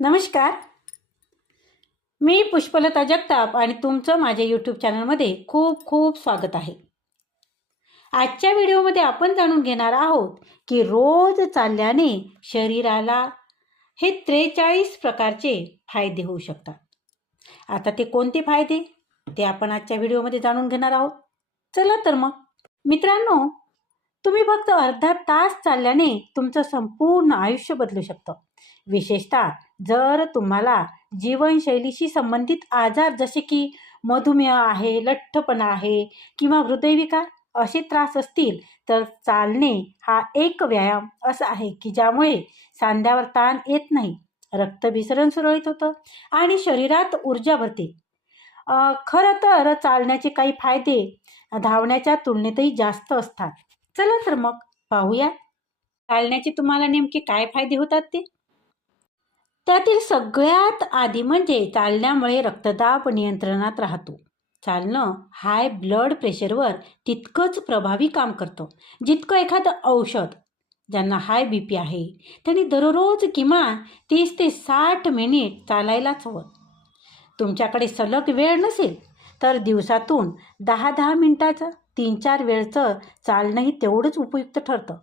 नमस्कार. मी पुष्पलता जगताप आणि तुमचं माझ्या यूट्यूब चॅनलमध्ये खूप खूप स्वागत आहे. आजच्या व्हिडिओमध्ये आपण जाणून घेणार आहोत की रोज चालल्याने शरीराला हे त्रेचाळीस प्रकारचे फायदे होऊ शकतात. आता ते कोणते फायदे? ते आपण आजच्या व्हिडिओमध्ये जाणून घेणार आहोत. चला तर मग. मित्रांनो तुम्ही फक्त अर्धा तास चालल्याने तुमचं संपूर्ण आयुष्य बदलू शकतं. विशेषतः जर तुम्हाला जीवनशैलीशी संबंधित आजार जसे की मधुमेह आहे लठ्ठपणा आहे किंवा हृदयविकार असे त्रास असतील तर चालणे हा एक व्यायाम असा आहे की ज्यामुळे सांध्यावर ताण येत नाही रक्तभिसरण सुरळीत होतं आणि शरीरात ऊर्जा भरते. खरं तर चालण्याचे काही फायदे धावण्याच्या तुलनेतही जास्त असतात. चला तर मग पाहूया. चालण्याचे तुम्हाला नेमके काय फायदे होतात ते? त्यातील सगळ्यात आधी म्हणजे चालण्यामुळे रक्तदाब नियंत्रणात राहतो. चालणं हाय ब्लड प्रेशरवर तितकंच प्रभावी काम करतं. जितकं एखादं औषध ज्यांना हाय बी पी आहे त्यांनी दररोज किमान तीस ते साठ मिनिट चालायलाच हवं. तुमच्याकडे सलग वेळ नसेल तर दिवसातून दहा दहा मिनिटाचं तीन चार वेळचं चालणंही तेवढंच उपयुक्त ठरतं.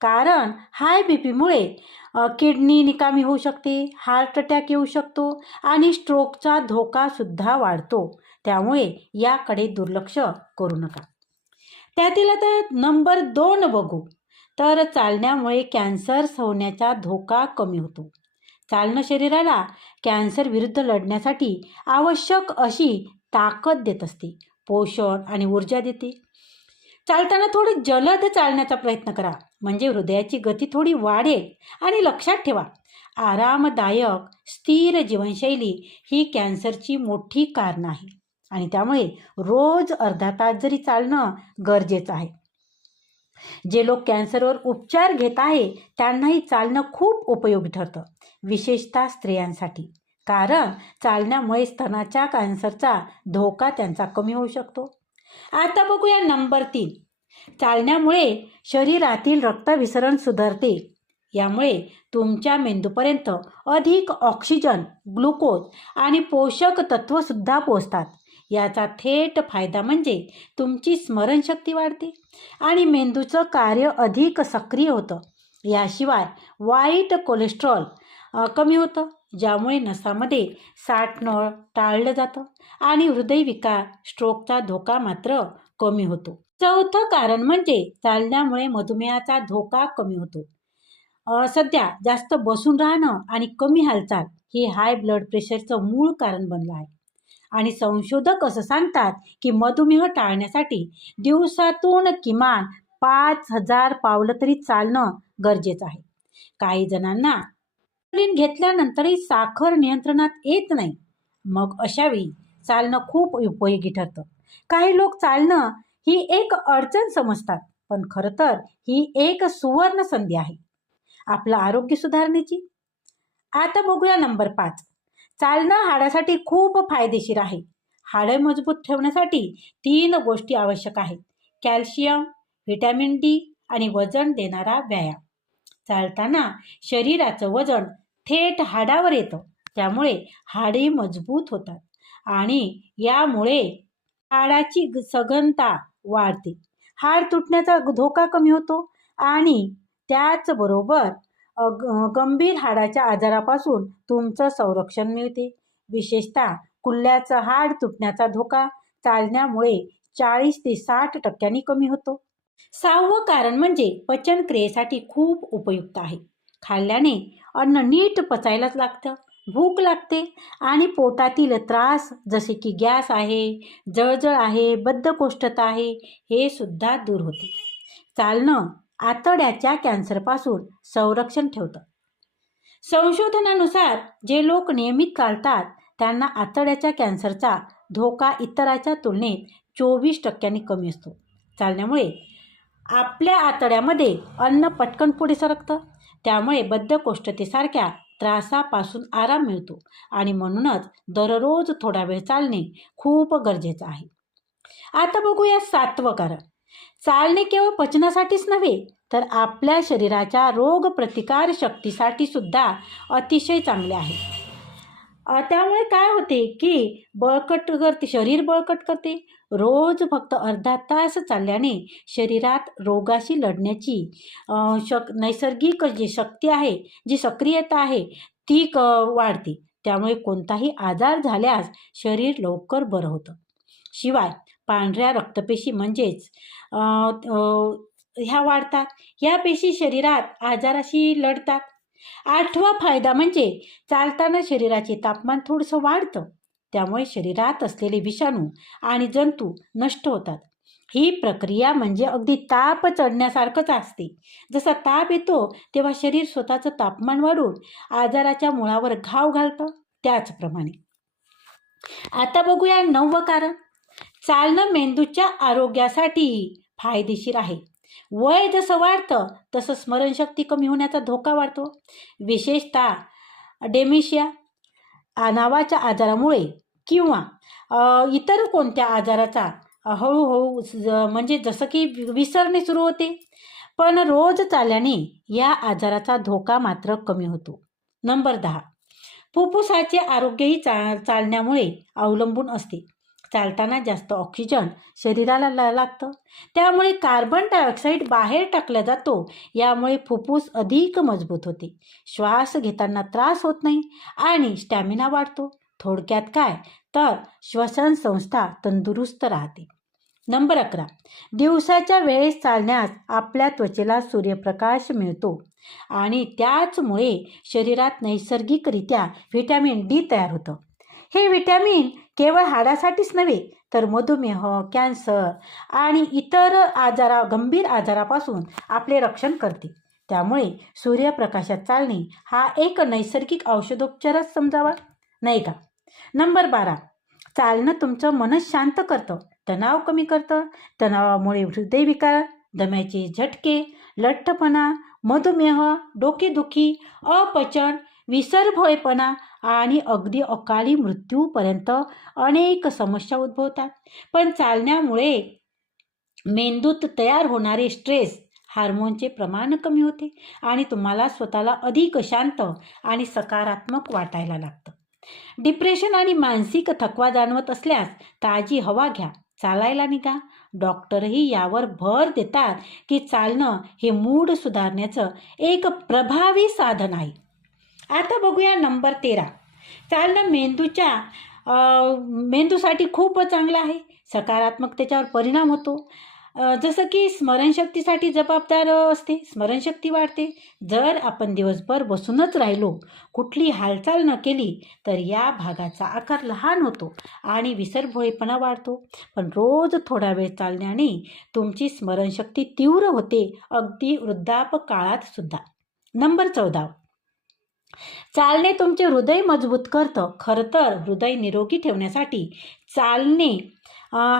कारण हाय बी पीमुळे किडनी निकामी होऊ शकते हार्ट अटॅक येऊ शकतो आणि स्ट्रोकचा धोकासुद्धा वाढतो. त्यामुळे याकडे दुर्लक्ष करू नका. त्यातील आता नंबर दोन बघू. तर चालण्यामुळे कॅन्सर होण्याचा धोका कमी होतो. चालणं शरीराला कॅन्सर विरुद्ध लढण्यासाठी आवश्यक अशी ताकद देत असते. पोषण आणि ऊर्जा देते. चालताना थोडं जलद चालण्याचा प्रयत्न करा. म्हणजे हृदयाची गती थोडी वाढेल. आणि लक्षात ठेवा आरामदायक स्थिर जीवनशैली ही कॅन्सरची मोठी कारण आहे. आणि त्यामुळे रोज अर्धा तास जरी चालणं गरजेचं आहे. जे लोक कॅन्सरवर उपचार घेत आहे त्यांनाही चालणं खूप उपयोगी ठरतं विशेषतः स्त्रियांसाठी. कारण चालण्यामुळे स्तनाच्या कॅन्सरचा धोका त्यांचा कमी होऊ शकतो. आता बघूया नंबर तीन. चालण्यामुळे शरीरातील रक्तविसरण सुधारते. यामुळे तुमच्या मेंदूपर्यंत अधिक ऑक्सिजन ग्लुकोज आणि पोषक तत्वसुद्धा पोचतात याचा थेट फायदा म्हणजे तुमची स्मरणशक्ती वाढते आणि मेंदूचं कार्य अधिक सक्रिय होतं. याशिवाय वाईट कोलेस्ट्रॉल कमी होतं ज्यामुळे नसामध्ये साठनळ टाळलं जातं आणि हृदयविकार स्ट्रोकचा धोका मात्र कमी होतो. चौथं कारण म्हणजे चालण्यामुळे मधुमेहाचा धोका कमी होतो. सध्या जास्त बसून राहणं आणि कमी हालचाल हे हाय ब्लड प्रेशरचं मूळ कारण बनलं आहे. आणि संशोधक असं सांगतात की मधुमेह टाळण्यासाठी दिवसातून किमान पाच हजार पावलं तरी चालणं गरजेचं आहे. काही जणांना इन्सुलिन घेतल्यानंतरही साखर नियंत्रणात येत नाही. मग अशावेळी चालणं खूप उपयोगी ठरतं. काही लोक चालणं ही एक अडचण समजतात पण खरं तर ही एक सुवर्ण संधी आहे. आपलं आरोग्य सुधारण्याची आता बघूया नंबर पाच. चालणं हाडासाठी खूप फायदेशीर आहे. हाडं मजबूत ठेवण्यासाठी तीन गोष्टी आवश्यक आहेत. कॅल्शियम व्हिटॅमिन डी आणि वजन देणारा व्यायाम. चालताना शरीराचं वजन थेट हाडावर येतं. त्यामुळे हाडे मजबूत होतात. आणि यामुळे हाडाची ग- सघनता वाढते. हाड तुटण्याचा धोका कमी होतो आणि त्याचबरोबर ग- गंभीर हाडाच्या आजारापासून तुमचं संरक्षण मिळते. विशेषतः कुल्ल्याचं हाड तुटण्याचा धोका चालण्यामुळे चाळीस ते साठ टक्क्यांनी कमी होतो. सहावं कारण म्हणजे पचन क्रियेसाठी खूप उपयुक्त आहे. खाल्ल्याने अन्न नीट पचायलाच लागतं. भूक लागते आणि पोटातील त्रास जसे की गॅस आहे जळजळ आहे बद्धकोष्ठता आहे हे सुद्धा दूर होते. चालणं आतड्याच्या कॅन्सरपासून संरक्षण ठेवतं. संशोधनानुसार जे लोक नियमित चालतात त्यांना आतड्याच्या कॅन्सरचा धोका इतराच्या तुलनेत चोवीस टक्क्यांनी कमी असतो. चालण्यामुळे आपल्या आतड्यामध्ये अन्न पटकन पुढे सरकतं. त्यामुळे बद्धकोष्ठतेसारख्या त्रासापासून आराम मिळतो आणि म्हणूनच दररोज थोडा वेळ चालणे खूप गरजेचं आहे. आता बघूया सातवं कारण चालणे केवळ पचनासाठीच नव्हे तर आपल्या शरीराच्या रोगप्रतिकार शक्तीसाठी सुद्धा अतिशय चांगले आहे. त्यामुळे काय होते की बळकट करते शरीर बळकट करते. रोज फक्त अर्धा तास चालल्याने शरीरात रोगाशी लढण्याची शक नैसर्गिक जी शक्ती आहे जी सक्रियता आहे ती क वाढते. त्यामुळे कोणताही आजार झाल्यास शरीर लवकर बरं होतं. शिवाय पांढऱ्या रक्तपेशी म्हणजेच ह्या वाढतात. ह्या पेशी शरीरात आजाराशी लढतात. आठवा फायदा म्हणजे चालताना शरीराचे तापमान थोडंसं वाढतं. त्यामुळे शरीरात असलेले विषाणू आणि जंतू नष्ट होतात. ही प्रक्रिया म्हणजे अगदी ताप चढण्यासारखंच असते. जसा ताप येतो तेव्हा शरीर स्वतःचं तापमान वाढून आजाराच्या मुळावर घाव घालतं. त्याचप्रमाणे. आता बघूया नववं कारण. चालणं मेंदूच्या आरोग्यासाठी फायदेशीर आहे. वय जसं वाढतं तसं स्मरणशक्ती कमी होण्याचा धोका वाढतो. विशेषतः डेमेशिया नावाच्या आजारामुळे किंवा इतर कोणत्या आजाराचा हळूहळू म्हणजे जसं की विसरणे सुरू होते. पण रोज चालल्याने या आजाराचा धोका मात्र कमी होतो. नंबर दहा. फुफ्फुसाचे आरोग्यही चा चालण्यामुळे अवलंबून असते. चालताना जास्त ऑक्सिजन शरीराला लागतं. त्यामुळे कार्बन डायऑक्साईड बाहेर टाकला जातो. यामुळे फुफ्फुस अधिक मजबूत होते. श्वास घेताना त्रास होत नाही आणि स्टॅमिना वाढतो. थोडक्यात काय? तर श्वसन संस्था तंदुरुस्त राहते. नंबर अकरा. दिवसाच्या वेळेस चालण्यास आपल्या त्वचेला सूर्यप्रकाश मिळतो आणि त्याचमुळे शरीरात नैसर्गिकरित्या व्हिटॅमिन डी तयार होतं. हे व्हिटॅमिन केवळ हाडासाठीच नव्हे तर मधुमेह कॅन्सर आणि इतर आजारा गंभीर आजारापासून आपले रक्षण करते. त्यामुळे सूर्यप्रकाशात चालणे हा एक नैसर्गिक औषधोपचारच समजावा नाही का? नंबर बारा. चालणं तुमचं मन शांत करतं तणाव कमी करतं. तणावामुळे हृदयविकार दम्याचे झटके लठ्ठपणा मधुमेह डोकेदुखी अपचन विसरभोळेपणा आणि अगदी अकाली मृत्यूपर्यंत अनेक समस्या उद्भवतात. पण चालण्यामुळे मेंदूत तयार होणारे स्ट्रेस हार्मोनचे प्रमाण कमी होते आणि तुम्हाला स्वतःला अधिक शांत आणि सकारात्मक वाटायला लागतं. डिप्रेशन आणि मानसिक थकवा जाणवत असल्यास ताजी हवा घ्या चालायला निघा. डॉक्टरही यावर भर देतात की चालणं हे मूड सुधारण्याचं एक प्रभावी साधन आहे. आता बघूया नंबर तेरा. चालणं मेंदूच्या मेंदूसाठी खूप चांगलं आहे. सकारात्मक त्याच्यावर परिणाम होतो. जसं की स्मरणशक्तीसाठी जबाबदार असते स्मरणशक्ती वाढते. जर आपण दिवसभर बसूनच राहिलो कुठली हालचाल न केली तर या भागाचा आकार लहान होतो आणि विसरभोळेपणा वाढतो. पण रोज थोडा वेळ चालण्याने तुमची स्मरणशक्ती तीव्र होते अगदी वृद्धाप काळात सुद्धा. नंबर चौदा. चालणे तुमचे हृदय मजबूत करतं. खरं तर हृदय निरोगी ठेवण्यासाठी चालणे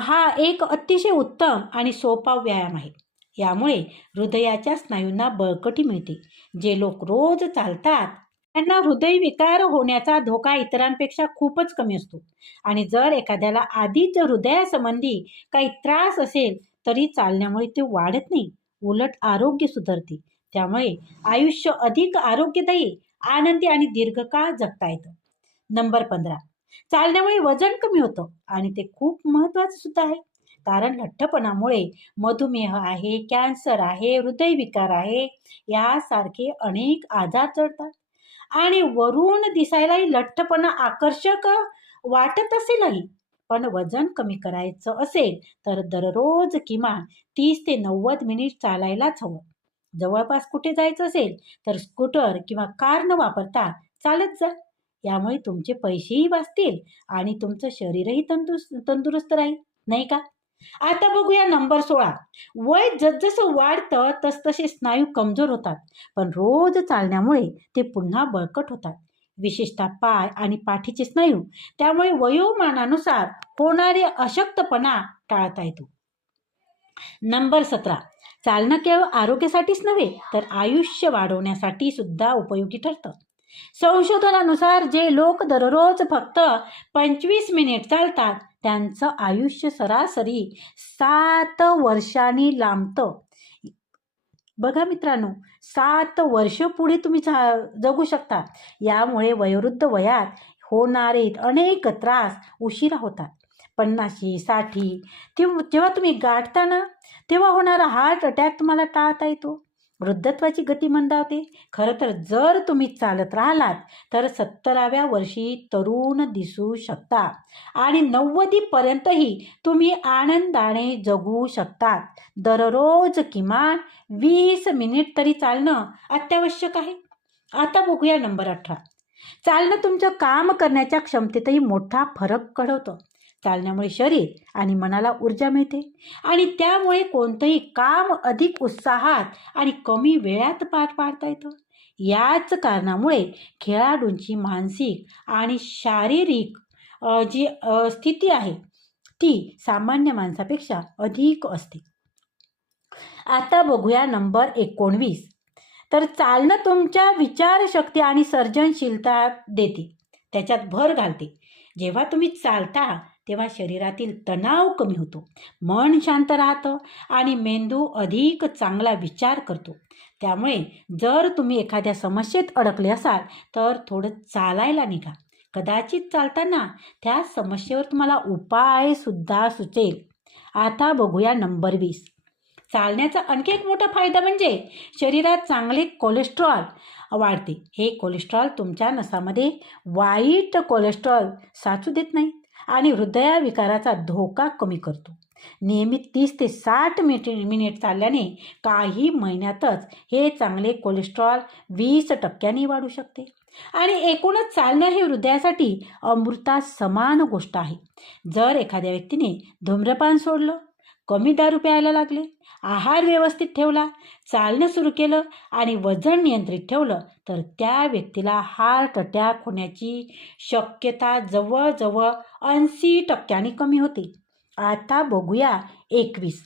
हा एक अतिशय उत्तम आणि सोपा व्यायाम आहे. यामुळे हृदयाच्या स्नायूंना बळकटी मिळते. जे लोक रोज चालतात त्यांना हृदयविकार होण्याचा धोका इतरांपेक्षा खूपच कमी असतो. आणि जर एखाद्याला आधीच हृदयासंबंधी काही त्रास असेल तरी चालण्यामुळे ते वाढत नाही. उलट आरोग्य सुधारते. त्यामुळे आयुष्य अधिक आरोग्यदायी आनंदी आणि दीर्घकाळ जगता येतं. नंबर पंधरा. चालण्यामुळे वजन कमी होतं आणि ते खूप महत्त्वाचं सुद्धा आहे. कारण लठ्ठपणामुळे मधुमेह आहे कॅन्सर आहे हृदयविकार आहे यासारखे अनेक आजार चढतात. आणि वरून दिसायलाही लठ्ठपणा आकर्षक वाटत असेलही. पण वजन कमी करायचं असेल तर दररोज किमान तीस ते नव्वद मिनिट चालायलाच हवं. जवळपास कुठे जायचं असेल तर स्कूटर किंवा कार न वापरता चालत जा. यामुळे तुमचे पैसेही वाचतील आणि तुमचं शरीरही तंदुरुस्त तंदुरुस्त राहील नाही का? आता बघूया नंबर सोळा. वय जसजसं वाढतं तसतसे स्नायू कमजोर होतात पण रोज चालण्यामुळे ते पुन्हा बळकट होतात. विशेषतः पाय आणि पाठीचे स्नायू त्यामुळे वयोमानानुसार होणारे अशक्तपणा टाळता येतो. नंबर सतरा. चालणं केवळ आरोग्यासाठीच नव्हे तर आयुष्य वाढवण्यासाठी सुद्धा उपयोगी ठरतं. संशोधनानुसार जे लोक दररोज फक्त पंचवीस मिनिट चालतात त्यांचं आयुष्य सरासरी सात वर्षांनी लांबतं. बघा मित्रांनो सात वर्ष पुढे तुम्ही चा जगू शकता. यामुळे वयोवृद्ध वयात होणारे अनेक त्रास उशिरा होतात. पन्नाशी साठी तेव्हा जेव्हा तुम्ही गाठता ना तेव्हा होणारा हार्ट अटॅक तुम्हाला टाळता येतो. वृद्धत्वाची गती मंदावते. खरं तर जर तुम्ही चालत राहिलात तर सत्तराव्या वर्षी तरुण दिसू शकता आणि नव्वदीपर्यंतही तुम्ही आनंदाने जगू शकतात. दररोज किमान वीस मिनिट तरी चालणं अत्यावश्यक आहे. आता बघूया नंबर अठरा. चालणं तुमचं काम करण्याच्या क्षमतेतही मोठा फरक घडवतं चालण्यामुळे शरीर आणि मनाला ऊर्जा मिळते. आणि त्यामुळे कोणतंही काम अधिक उत्साहात आणि कमी वेळात पार पाडता येतं. याच कारणामुळे खेळाडूंची मानसिक आणि शारीरिक जी स्थिती आहे ती सामान्य माणसापेक्षा अधिक असते. आता बघूया नंबर एकोणवीस. तर चालणं तुमच्या विचारशक्ती आणि सर्जनशीलता देते. त्याच्यात भर घालते. जेव्हा तुम्ही चालता तेव्हा शरीरातील तणाव कमी होतो. मन शांत राहतं आणि मेंदू अधिक चांगला विचार करतो. त्यामुळे जर तुम्ही एखाद्या समस्येत अडकले असाल तर थोडं चालायला निघा. कदाचित चालताना त्या समस्येवर तुम्हाला उपायसुद्धा सुचेल. आता बघूया नंबर वीस. चालण्याचा आणखी एक मोठा फायदा म्हणजे शरीरात चांगले कोलेस्ट्रॉल वाढते. हे कोलेस्ट्रॉल तुमच्या नसामध्ये वाईट कोलेस्ट्रॉल साचू देत नाही. आणि हृदयाविकाराचा धोका कमी करतो. नियमित तीस ते साठ मिनिट मिनिट चालल्याने काही महिन्यातच हे चांगले कोलेस्ट्रॉल वीस टक्क्यांनी वाढू शकते. आणि एकूणच चालणं हे हृदयासाठी अमृता समान गोष्ट आहे. जर एखाद्या व्यक्तीने धूम्रपान सोडलं कमी दारू प्यायला लागले. आहार व्यवस्थित ठेवला. चालणं सुरू केलं आणि वजन नियंत्रित ठेवलं तर त्या व्यक्तीला हार्ट अटॅक होण्याची शक्यता जवळजवळ ऐंशी टक्क्यांनी कमी होते. आता बघूया एकवीस.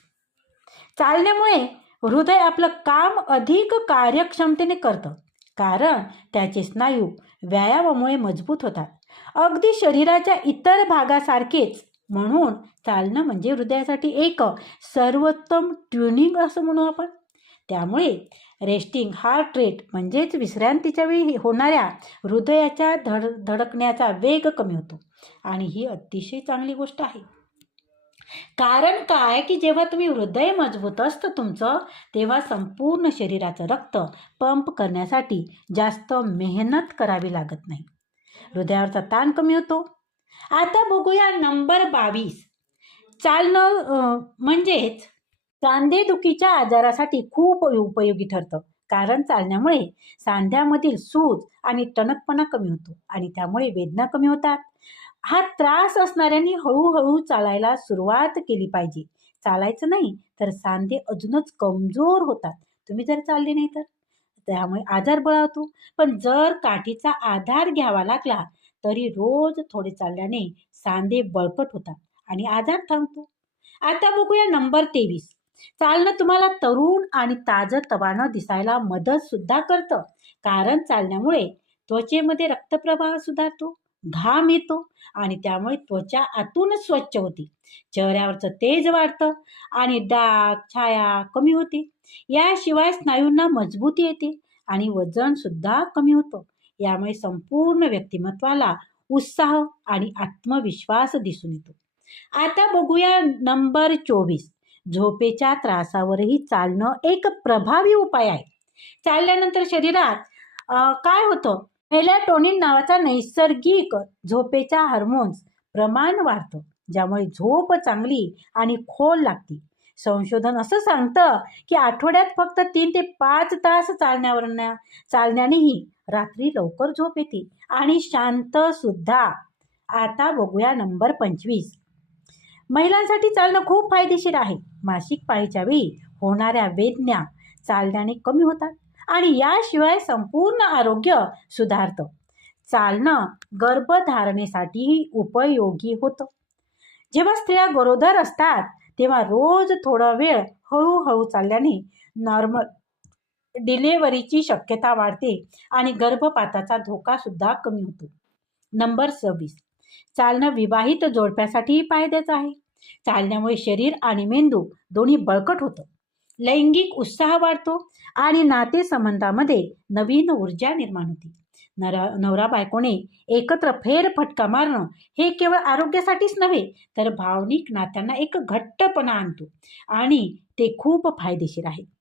चालण्यामुळे हृदय आपलं काम अधिक कार्यक्षमतेने करतं कारण त्याचे स्नायू व्यायामामुळे मजबूत होतात. अगदी शरीराच्या इतर भागासारखेच म्हणून चालणं म्हणजे हृदयासाठी एक सर्वोत्तम ट्युनिंग असं म्हणू आपण. त्यामुळे रेस्टिंग हार्ट रेट म्हणजेच विश्रांतीच्या वेळी होणाऱ्या हृदयाच्या धड धडकण्याचा वेग कमी होतो. आणि ही अतिशय चांगली गोष्ट आहे. कारण काय? की जेव्हा तुम्ही हृदय मजबूत असतं तुमचं तेव्हा संपूर्ण शरीराचं रक्त पंप करण्यासाठी जास्त मेहनत करावी लागत नाही. हृदयावरचा ताण कमी होतो. आता बघूया नंबर बावीस. चालणं म्हणजेच सांधेदुखीच्या आजारासाठी खूप उपयोगी ठरतं. कारण चालण्यामुळे सांध्यामधील सूज आणि टणकपणा कमी होतो आणि त्यामुळे वेदना कमी होतात. हा त्रास असणाऱ्यांनी हळूहळू चालायला सुरुवात केली पाहिजे. चालायचं नाही तर सांधे अजूनच कमजोर होतात. तुम्ही जर चालले नाही तर? त्यामुळे आजार बळावतो. पण जर काठीचा आधार घ्यावा लागला तरी रोज थोडे चालल्याने सांधे बळकट होतात आणि आजार थांबतो. आता बघूया नंबर तेवीस. चालणं तुम्हाला तरुण आणि ताजं तवानं दिसायला मदत सुद्धा करतं. कारण चालण्यामुळे त्वचेमध्ये रक्तप्रवाह सुधारतो घाम येतो आणि त्यामुळे त्वचा आतूनच स्वच्छ होते. चेहऱ्यावरचं तेज वाढतं आणि डाग छाया कमी होते. याशिवाय स्नायूंना मजबूती येते आणि वजन सुद्धा कमी होतं. यामुळे संपूर्ण व्यक्तिमत्वाला उत्साह आणि आत्मविश्वास दिसून येतो. आता बघूया नंबर चोवीस. झोपेच्या त्रासावरही चालणं एक प्रभावी उपाय आहे. चालल्यानंतर शरीरात काय होतं? मेलाटोनिन नावाचा नैसर्गिक झोपेच्या हार्मोन्स प्रमाण वाढतं ज्यामुळे झोप चांगली आणि खोल लागते. संशोधन असं सांगतं की आठवड्यात फक्त तीन ते पाच तास चालण्यावर चालण्यानेही रात्री लवकर झोप येते आणि शांत सुद्धा. आता बघूया नंबर पंचवीस. महिलांसाठी चालणं खूप फायदेशीर आहे. मासिक पाळीच्या वेळी होणाऱ्या वेदन्या चालण्याने कमी होतात आणि याशिवाय संपूर्ण आरोग्य सुधारतं. चालणं गर्भधारणेसाठीही उपयोगी होतं. जेव्हा स्त्रिया गरोदर असतात तेव्हा रोज थोडा वेळ हळूहळू चालल्याने नॉर्मल डिलेवरीची शक्यता वाढते आणि गर्भपाताचा धोकासुद्धा कमी होतो. नंबर सव्वीस. चालणं विवाहित जोडप्यासाठीही फायद्याचं आहे. चालण्यामुळे शरीर आणि मेंदू दोन्ही बळकट होतं. लैंगिक उत्साह वाढतो आणि नातेसंबंधामध्ये नवीन ऊर्जा निर्माण होते. नरा नवरा बायकोने एकत्र फेरफटका मारणं हे केवळ आरोग्यासाठीच नव्हे तर भावनिक नात्यांना एक घट्टपणा आणतो आणि ते खूप फायदेशीर आहे.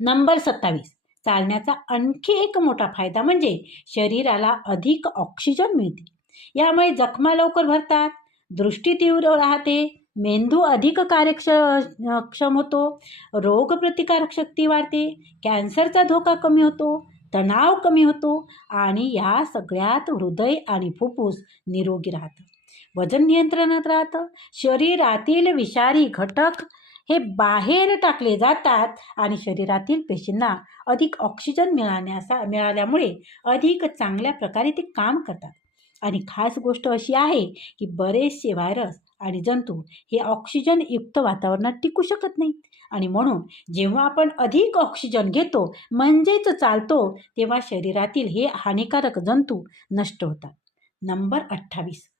नंबर सत्तावीस. चालण्याचा आणखी एक मोठा फायदा म्हणजे शरीराला अधिक ऑक्सिजन मिळते. यामुळे जखमा लवकर भरतात दृष्टी तीव्र राहते मेंदू अधिक कार्यक्ष क्षम होतो रोगप्रतिकारक शक्ती वाढते कॅन्सरचा धोका कमी होतो तणाव कमी होतो आणि या सगळ्यात हृदय आणि फुफ्फुस निरोगी राहतं. वजन नियंत्रणात राहतं शरीरातील विषारी घटक हे बाहेर टाकले जातात आणि शरीरातील पेशींना अधिक ऑक्सिजन मिळाण्यासा मिळाल्यामुळे अधिक चांगल्या प्रकारे ते काम करतात. आणि खास गोष्ट अशी आहे की बरेचसे व्हायरस आणि जंतू हे ऑक्सिजनयुक्त वातावरणात टिकू शकत नाहीत. आणि म्हणून जेव्हा आपण अधिक ऑक्सिजन घेतो म्हणजेच चालतो तेव्हा शरीरातील हे हानिकारक जंतू नष्ट होतात. नंबर अठ्ठावीस.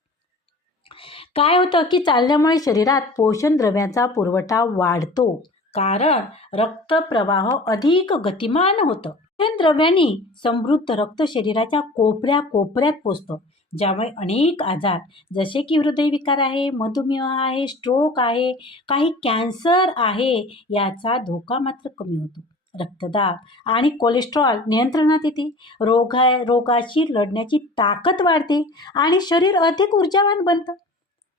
काय होतं की चालल्यामुळे शरीरात पोषण द्रव्यांचा पुरवठा वाढतो. कारण रक्तप्रवाह अधिक गतिमान होतं. पोषण द्रव्यांनी समृद्ध रक्त शरीराच्या कोपऱ्या कोपऱ्यात पोचतं. ज्यामुळे अनेक आजार जसे की हृदयविकार आहे मधुमेह आहे स्ट्रोक आहे काही कॅन्सर आहे याचा धोका मात्र कमी होतो. रक्तदाब आणि कोलेस्ट्रॉल नियंत्रणात येते. रोगा रोगाशी लढण्याची ताकद वाढते आणि शरीर अधिक ऊर्जावान बनतं.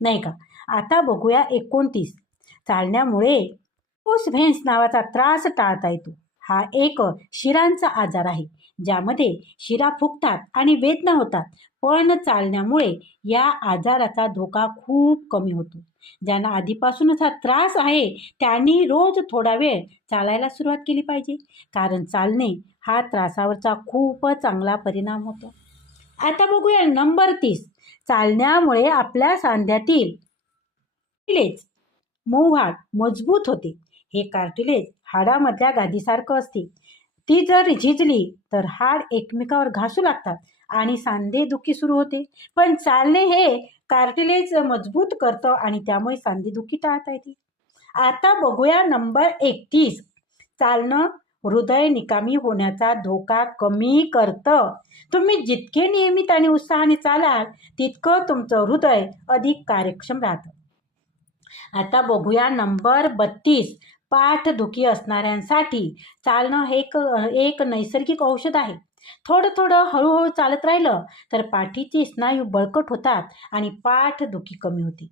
नाही का? आता बघूया एकोणतीस. चालण्यामुळे पोस व्हेन्स नावाचा त्रास टाळता येतो. हा एक शिरांचा आजार आहे. ज्यामध्ये शिरा फुगतात आणि वेदना होतात. पण चालण्यामुळे या आजाराचा धोका खूप कमी होतो. ज्यांना आधीपासूनच हा त्रास आहे त्यांनी रोज थोडा वेळ चालायला सुरुवात केली पाहिजे. कारण चालणे हा त्रासावरचा खूप चांगला परिणाम होतो. आता बघूया नंबर तीस. चालण्यामुळे आपल्या सांध्यातील कार्टिलेज मऊहाड मजबूत होते. हे कार्टिलेज हाडामधल्या गादीसारखं असते. ती जर झिजली तर हाड एकमेकावर घासू लागतात आणि सांधेदुखी सुरू होते. पण चालणे हे कार्टिलेज मजबूत करतं आणि त्यामुळे सांधेदुखी टाळता येते. आता बघूया नंबर एकतीस. चालणं हृदय निकामी होण्याचा धोका कमी करतं. तुम्ही जितके नियमित आणि उत्साहाने चालाल तितकं तुमचं हृदय अधिक कार्यक्षम राहतं. आता बघूया नंबर बत्तीस. पाठदुखी असणाऱ्यांसाठी चालणं हे एक एक नैसर्गिक औषध आहे. थोडं थोडं हळूहळू चालत राहिलं तर पाठीचे स्नायू बळकट होतात आणि पाठदुखी कमी होते.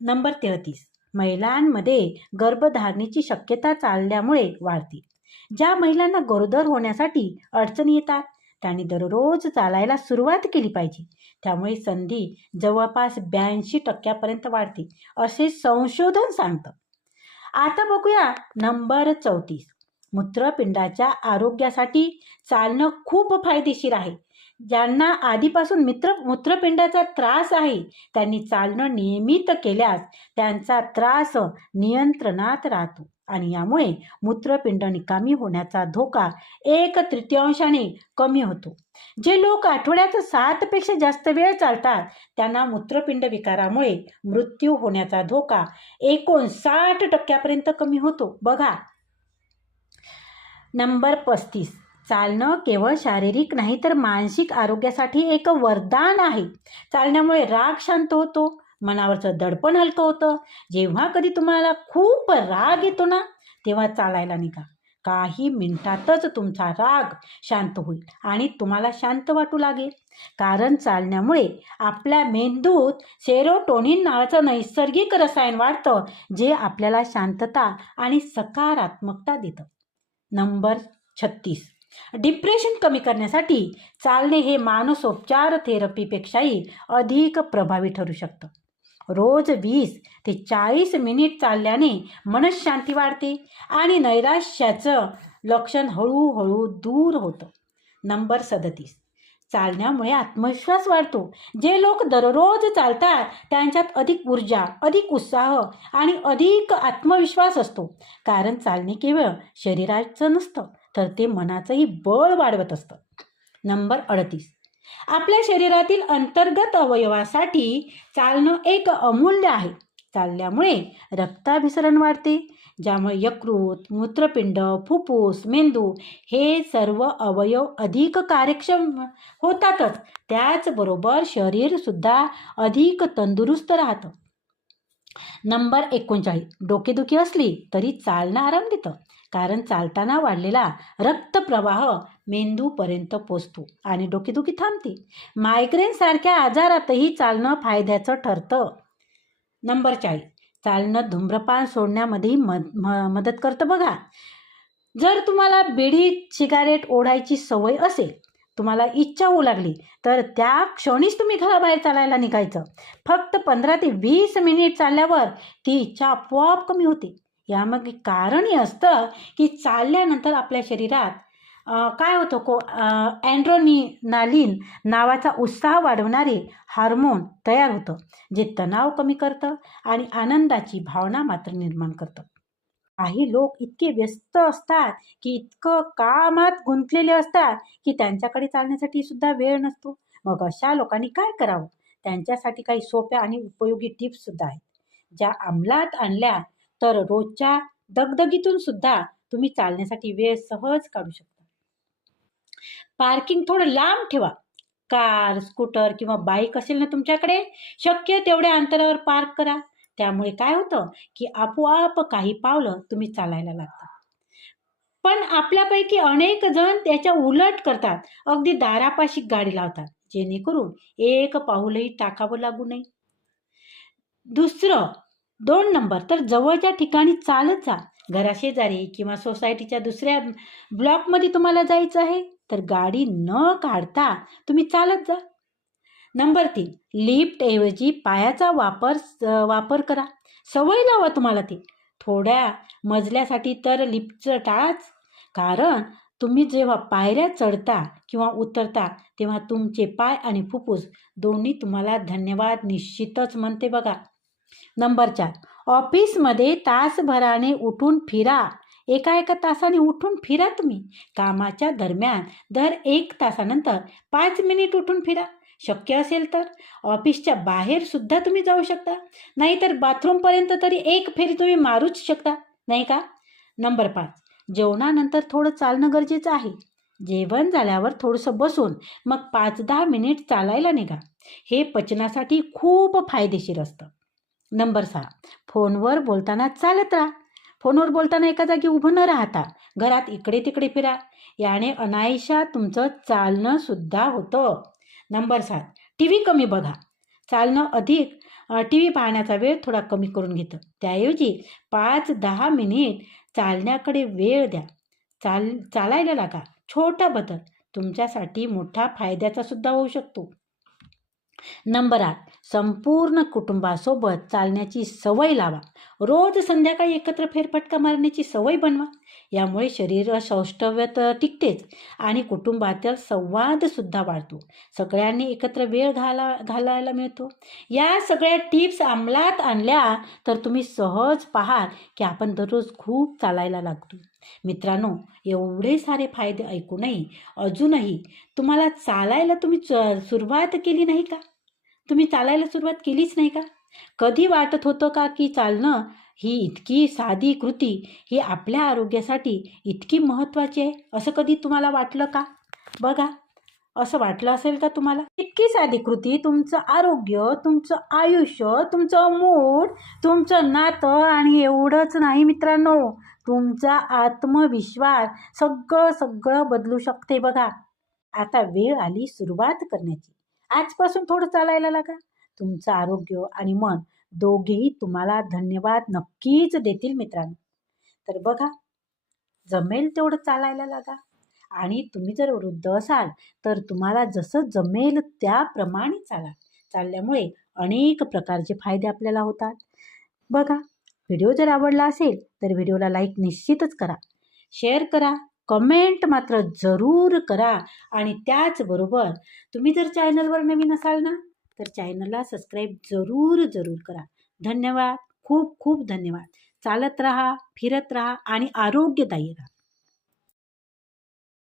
नंबर तेहतीस. महिलांमध्ये गर्भधारणेची शक्यता चालल्यामुळे वाढते. ज्या महिलांना गरोदर होण्यासाठी अडचणी येतात त्यांनी दररोज चालायला सुरुवात केली पाहिजे. त्यामुळे संधी जवळपास ब्याऐंशी टक्क्यापर्यंत वाढते असे संशोधन सांगतं. आता बघूया नंबर चौतीस. मूत्रपिंडाच्या आरोग्यासाठी चालणं खूप फायदेशीर आहे. ज्यांना आधीपासून मित्र मूत्रपिंडाचा त्रास आहे त्यांनी चालणं नियमित केल्यास त्यांचा त्रास नियंत्रणात राहतो. आणि यामुळे मूत्रपिंड निकामी होण्याचा धोका एक तृतीयांशाने कमी होतो. जे लोक आठवड्यात सातपेक्षा जास्त वेळ चालतात त्यांना मूत्रपिंड विकारामुळे मृत्यू होण्याचा धोका एकोणसाठ टक्क्यापर्यंत कमी होतो. बघा. नंबर पस्तीस. चालणं केवळ शारीरिक नाही तर मानसिक आरोग्यासाठी एक वरदान आहे. चालण्यामुळे राग शांत होतो. मनावरचं दडपण हलकं होतं. जेव्हा कधी तुम्हाला खूप राग येतो ना तेव्हा चालायला निघा. काही मिनिटातच तुमचा राग शांत होईल आणि तुम्हाला शांत वाटू लागेल. कारण चालण्यामुळे आपल्या मेंदूत सेरोटोनिन नावाचं नैसर्गिक रसायन वाढतं जे आपल्याला शांतता आणि सकारात्मकता देतं. नंबर छत्तीस. डिप्रेशन कमी करण्यासाठी चालणे हे मानसोपचार थेरपीपेक्षाही अधिक प्रभावी ठरू शकतं. रोज वीस ते चाळीस मिनिट चालल्याने मनशांती वाढते आणि नैराश्याचं लक्षण हळूहळू दूर होतं. नंबर सदतीस. चालण्यामुळे आत्मविश्वास वाढतो. जे लोक दररोज चालतात त्यांच्यात अधिक ऊर्जा अधिक उत्साह आणि अधिक आत्मविश्वास असतो. कारण चालणे केवळ शरीराचं नसतं तर ते मनाचंही बळ वाढवत असतं. नंबर अडतीस. आपल्या शरीरातील अंतर्गत अवयवासाठी चालणं एक अमूल्य आहे. चालल्यामुळे रक्ताभिसरण वाढते ज्यामुळे यकृत मूत्रपिंड फुफ्फुस मेंदू हे सर्व अवयव अधिक कार्यक्षम होतातच. त्याचबरोबर शरीरसुद्धा अधिक तंदुरुस्त राहतं. नंबर एकोणचाळीस. डोकेदुखी असली तरी चालणं आराम देतं कारण चालताना वाढलेला रक्तप्रवाह मेंदूपर्यंत पोचतो आणि डोकेदुखी थांबते. मायग्रेनसारख्या आजारातही चालणं फायद्याचं ठरतं. नंबर चाळीस. चालणं धूम्रपान सोडण्यामध्येही मद म मदत करतं बघा. जर तुम्हाला बिडी सिगारेट ओढायची सवय असेल तुम्हाला इच्छा होऊ लागली तर त्या क्षणीच तुम्ही घराबाहेर चालायला निघायचं. फक्त पंधरा ते वीस मिनिट चालल्यावर ती इच्छा आपोआप कमी होते. यामागे कारण हे असतं की चालल्यानंतर आपल्या शरीरात काय होतं को अँड्रोनिनालिन नावाचा उत्साह वाढवणारे हार्मोन तयार होतं जे तणाव कमी करतं आणि आनंदाची भावना मात्र निर्माण करतं. काही लोक इतके व्यस्त असतात की इतकं कामात गुंतलेले असतात की त्यांच्याकडे चालण्यासाठी सुद्धा वेळ नसतो. मग अशा लोकांनी काय करावं? त्यांच्यासाठी काही सोप्या आणि उपयोगी टिप्स सुद्धा आहेत. ज्या अंमलात आणल्या तर रोजच्या दगदगीतून सुद्धा तुम्ही चालण्यासाठी वेळ सहज काढू शकता. पार्किंग थोडं लांब ठेवा. कार स्कूटर किंवा बाईक असेल ना तुमच्याकडे शक्य तेवढ्या अंतरावर पार्क करा. त्यामुळे काय होतं की आपोआप काही पावलं तुम्ही चालायला लागता पण आपल्यापैकी अनेक जण त्याच्या उलट करतात. अगदी दारापाशी गाडी लावतात. जेणेकरून एक पाऊलही टाकावं लागू नये. दुसरं दोन नंबर. तर जवळच्या ठिकाणी चालत जा. घराशेजारी किंवा सोसायटीच्या दुसऱ्या ब्लॉकमध्ये तुम्हाला जायचं आहे तर गाडी न काढता तुम्ही चालत जा. नंबर तीन. लिफ्टऐवजी पायाचा वापर वापर करा. सवय लावा तुम्हाला ती. थोड्या मजल्यासाठी तर लिफ्टचं टाळाच. कारण तुम्ही जेव्हा पायऱ्या चढता किंवा उतरता तेव्हा तुमचे पाय आणि फुफ्फुस दोन्ही तुम्हाला धन्यवाद निश्चितच म्हणते बघा. नंबर चार. ऑफिसमध्ये तासभराने उठून फिरा. एका एका तासाने उठून फिरा तुम्ही. कामाच्या दरम्यान दर एक तासानंतर पाच मिनिट उठून फिरा. शक्य असेल तर. ऑफिसच्या बाहेर सुद्धा तुम्ही जाऊ शकता. नाहीतर बाथरूमपर्यंत तरी एक फेरी तुम्ही मारूच शकता. नाही का? नंबर पाच. जेवणानंतर थोडं चालणं गरजेचं आहे. जेवण झाल्यावर थोडंसं बसून मग पाच दहा मिनिट चालायला निघा. हे पचनासाठी खूप फायदेशीर असतं. नंबर सहा. फोनवर बोलताना चालत राहा. फोनवर बोलताना एका जागी उभं न राहता घरात इकडे तिकडे फिरा. याने अनायशा तुमचं चालणं सुद्धा होतं. नंबर सात. टी व्ही कमी बघा. चालणं अधिक टी व्ही पाहण्याचा वेळ थोडा कमी करून घेतं. त्याऐवजी पाच दहा मिनिट चालण्याकडे वेळ द्या. चाल चालायला लागा. छोटा बदल तुमच्यासाठी मोठा फायद्याचा सुद्धा होऊ शकतो. नंबर आठ संपूर्ण कुटुंबासोबत चालण्याची सवय लावा. रोज संध्याकाळी एकत्र फेरफटका मारण्याची सवय बनवा. यामुळे शरीर सौष्ठव्य तर टिकतेच आणि कुटुंबातील संवादसुद्धा वाढतो. सगळ्यांनी एकत्र वेळ घाला घालायला मिळतो. या सगळ्या टिप्स अंमलात आणल्या तर तुम्ही सहज पाहाल की आपण दररोज खूप चालायला लागतो. मित्रांनो एवढे सारे फायदे ऐकूनही अजूनही तुम्हाला चालायला तुम्ही च सुरुवात केली नाही का? तुम्ही चालायला सुरुवात केलीच नाही का? कधी वाटत होतं का की चालणं ही इतकी साधी कृती ही आपल्या आरोग्यासाठी इतकी महत्त्वाची आहे? असं कधी तुम्हाला वाटलं का? बघा असं वाटलं असेल का तुम्हाला? इतकी साधी कृती तुमचं आरोग्य तुमचं आयुष्य तुमचं मूड तुमचं नातं आणि एवढंच नाही मित्रांनो. तुमचा आत्मविश्वास सगळं सगळं बदलू शकते बघा. आता वेळ आली सुरुवात करण्याची. आजपासून थोडं चालायला लागा. तुमचं आरोग्य आणि मन दोघेही तुम्हाला धन्यवाद नक्कीच देतील मित्रांनो. तर बघा जमेल तेवढं चालायला लागा. आणि तुम्ही जर वृद्ध असाल तर तुम्हाला जसं जमेल त्याप्रमाणे चाला. चालल्यामुळे अनेक प्रकारचे फायदे आपल्याला होतात. बघा व्हिडिओ जर आवडला असेल तर व्हिडिओला लाईक निश्चितच करा. शेअर करा. कमेंट मात्र जरूर करा. आणि त्याचबरोबर तुम्ही जर चॅनलवर नवीन असाल ना तर चॅनलला सबस्क्राईब जरूर जरूर करा. धन्यवाद. खूप खूप धन्यवाद. चालत राहा फिरत राहा आणि आरोग्यदायी राहा.